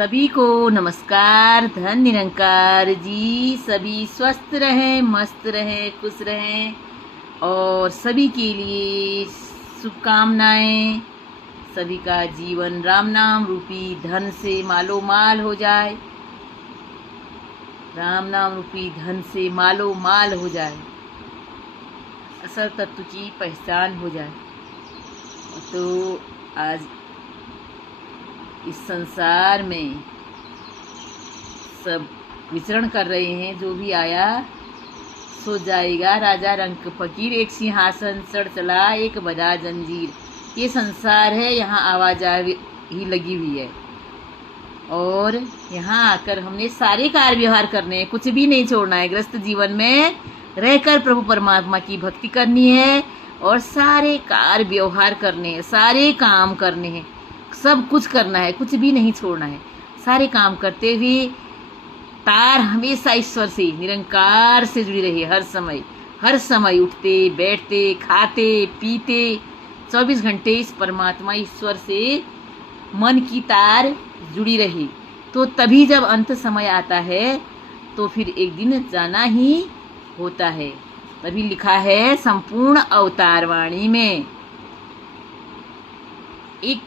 सभी को नमस्कार। धन निरंकार जी सभी स्वस्थ रहें, मस्त रहें, खुश रहें और सभी के लिए शुभकामनाएं। सभी का जीवन राम नाम रूपी धन से मालो माल हो जाए, राम नाम रूपी धन से मालो माल हो जाए, असल तत्व की पहचान हो जाए। तो आज इस संसार में सब विचरण कर रहे हैं, जो भी आया सो जाएगा। राजा रंक फकीर, एक सिंहासन चढ़ चला, एक बजा जंजीर। ये संसार है, यहाँ आवाजाही ही लगी हुई है और यहाँ आकर हमने सारे कार्य व्यवहार करने हैं, कुछ भी नहीं छोड़ना है। ग्रस्त जीवन में रहकर प्रभु परमात्मा की भक्ति करनी है और सारे कार्य व्यवहार करने हैं, सारे काम करने हैं, सब कुछ करना है, कुछ भी नहीं छोड़ना है। सारे काम करते हुए तार हमेशा ईश्वर से, निरंकार से जुड़ी रही, हर समय उठते बैठते खाते पीते 24 घंटे इस परमात्मा ईश्वर से मन की तार जुड़ी रही। तो तभी जब अंत समय आता है तो फिर एक दिन जाना ही होता है। तभी लिखा है संपूर्ण अवतार वाणी में, एक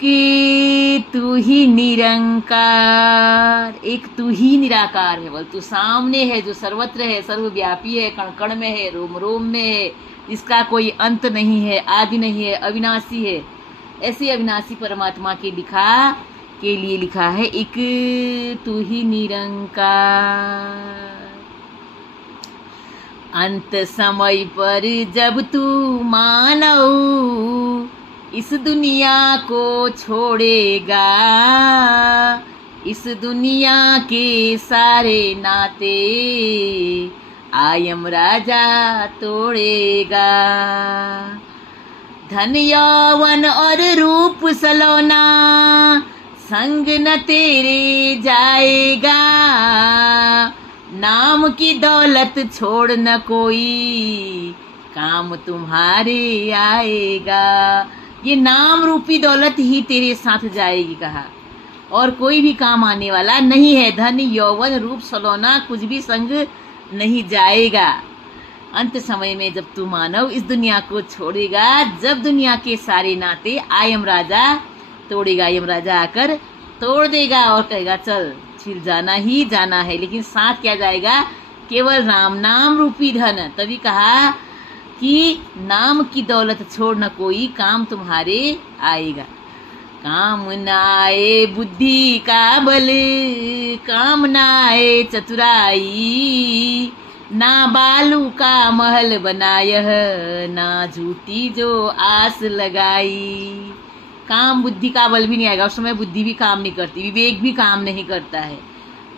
तू ही निरंकार, एक तू ही निराकार है। बोल तू सामने है, जो सर्वत्र है, सर्वव्यापी है, कण कण में है, रोम रोम में है, जिसका कोई अंत नहीं है, आदि नहीं है, अविनाशी है। ऐसे अविनाशी परमात्मा के लिए लिखा है एक तू ही निरंकार। अंत समय पर जब तू मानव इस दुनिया को छोड़ेगा, इस दुनिया के सारे नाते आयम राजा तोड़ेगा। धन यौवन और रूप सलोना संग न तेरे जाएगा, नाम की दौलत छोड़ न कोई काम तुम्हारे आएगा। ये नाम रूपी दौलत ही तेरे साथ जाएगी कहा, और कोई भी काम आने वाला नहीं है। धन यौवन रूप सलोना कुछ भी संग नहीं जाएगा। अंत समय में जब तू मानव इस दुनिया को छोड़ेगा, जब दुनिया के सारे नाते आयम राजा तोड़ेगा, यम राजा आकर तोड़ देगा और कहेगा चल फिर जाना ही जाना है। लेकिन साथ क्या जाएगा? केवल राम नाम रूपी धन। तभी कहा कि नाम की दौलत छोड़ न कोई काम तुम्हारे आएगा। काम न आए बुद्धि का बल, काम न आए चतुराई, ना बालू का महल बनायह, ना झूठी जो आस लगाई। काम बुद्धि का बल भी नहीं आएगा, उस समय बुद्धि भी काम नहीं करती, विवेक भी काम नहीं करता है,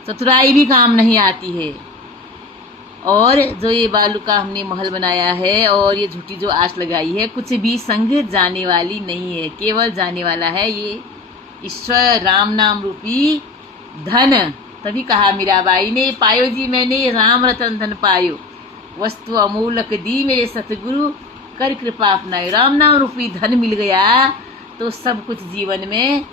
चतुराई भी काम नहीं आती है। और जो ये बालू का हमने महल बनाया है और ये झूठी जो आस लगाई है, कुछ भी संग जाने वाली नहीं है। केवल जाने वाला है ये ईश्वर राम नाम रूपी धन। तभी कहा मीराबाई ने, पायो जी मैंने राम रतन धन पायो, वस्तु अमूलक दी मेरे सतगुरु, कर कृपा अपनायो। राम नाम रूपी धन मिल गया तो सब कुछ जीवन में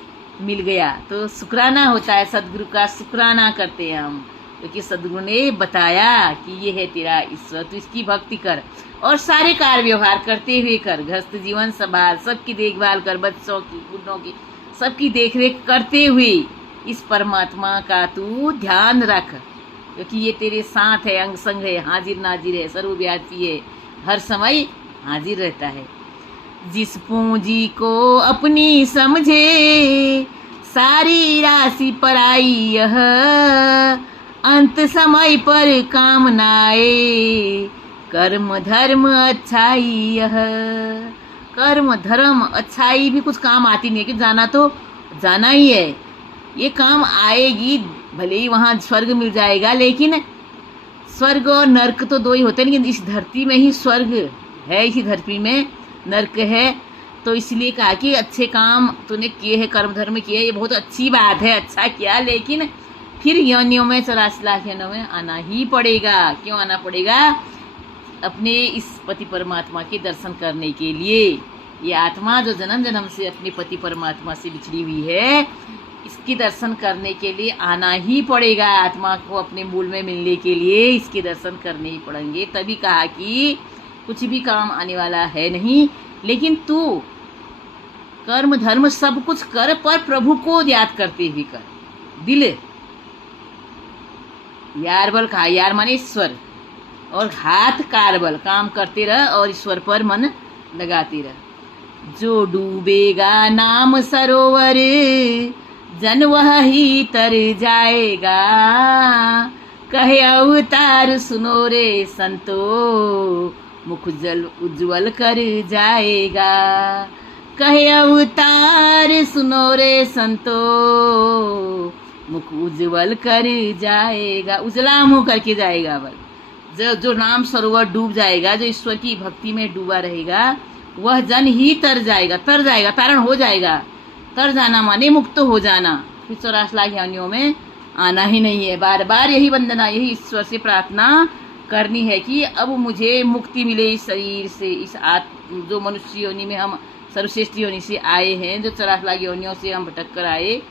मिल गया। तो शुक्राना होता है, सदगुरु का शुक्राना करते हैं हम, क्योंकि सदगुरु ने बताया कि ये है तेरा ईश्वर, तो इसकी भक्ति कर और सारे कार्य व्यवहार करते हुए कर। गृहस्थ जीवन संभाल, सबकी देखभाल कर, बच्चों की, बूढ़ों की, सबकी देखरेख करते हुए इस परमात्मा का तू ध्यान रख, क्योंकि ये तेरे साथ है, अंग संग है, हाजिर नाजिर है, सर्वव्यापी है, हर समय हाजिर रहता है। जिस पूंजी को अपनी समझे, सारी राशि पराई यह, अंत समय पर काम न आए, कर्म धर्म अच्छाई यह। कर्म धर्म अच्छाई भी कुछ काम आती नहीं है, कि जाना तो जाना ही है। ये काम आएगी, भले ही वहाँ स्वर्ग मिल जाएगा, लेकिन स्वर्ग और नर्क तो दो ही होते हैं, लेकिन इस धरती में ही स्वर्ग है, इसी धरती में नर्क है। तो इसलिए कहा कि अच्छे काम तूने किए हैं, कर्म धर्म किए, ये बहुत अच्छी बात है, अच्छा किया, लेकिन फिर योनियों में 84 लाख योनियों में आना ही पड़ेगा। क्यों आना पड़ेगा? अपने इस पति परमात्मा के दर्शन करने के लिए। ये आत्मा जो जन्म जन्म से अपने पति परमात्मा से बिछड़ी हुई है, इसके दर्शन करने के लिए आना ही पड़ेगा। आत्मा को अपने मूल में मिलने के लिए इसके दर्शन करने ही पड़ेंगे। तभी कहा कि कुछ भी काम आने वाला है नहीं, लेकिन तू कर्म धर्म सब कुछ कर, पर प्रभु को याद करते हुए कर। दिल यार बल कहा, यार माने ईश्वर, और हाथ कारबल, काम करते रह और ईश्वर पर मन लगाते रह। जो डूबेगा नाम सरोवर जन वह ही तर जाएगा, कहे अवतार सुनो रे संतो, मुख जल उज्जवल कर जाएगा। कहे अवतार सुनो रे संतो, मुख उज्जवल कर जाएगा। उजला मुंह करके जाएगा। बल जो नाम सरोवर डूब जाएगा, जो ईश्वर की भक्ति में डूबा रहेगा, वह जन ही तर जाएगा, तारण हो जाएगा। तर जाना माने मुक्त हो जाना, फिर 84 लाख योनियों में आना ही नहीं है। बार बार यही वंदना, यही ईश्वर से प्रार्थना करनी है कि अब मुझे मुक्ति मिले इस शरीर से, इस जो मनुष्य योनि में हम सर्वश्रेष्ठ योनि से आए हैं, जो 84 लाख योनियों से हम भटक कर आए,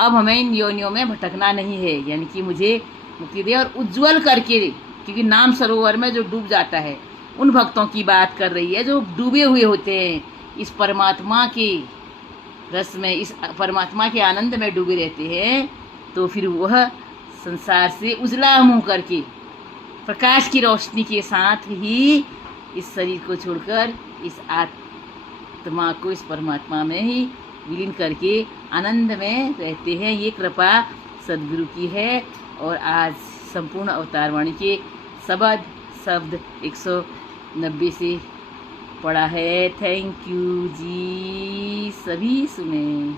अब हमें इन योनियों में भटकना नहीं है, यानी कि मुझे मुक्ति दे और उज्जवल करके। क्योंकि नाम सरोवर में जो डूब जाता है, उन भक्तों की बात कर रही है जो डूबे हुए होते हैं इस परमात्मा के रस में, इस परमात्मा के आनंद में डूबे रहते हैं। तो फिर वह संसार से उजला मुंह करके प्रकाश की रोशनी के साथ ही इस शरीर को छोड़कर इस आत्मा को इस परमात्मा में ही विलीन करके आनंद में रहते हैं। ये कृपा सद्गुरु की है। और आज संपूर्ण अवतारवाणी के शब्द 190 से पढ़ा है। थैंक यू जी, सभी सुने।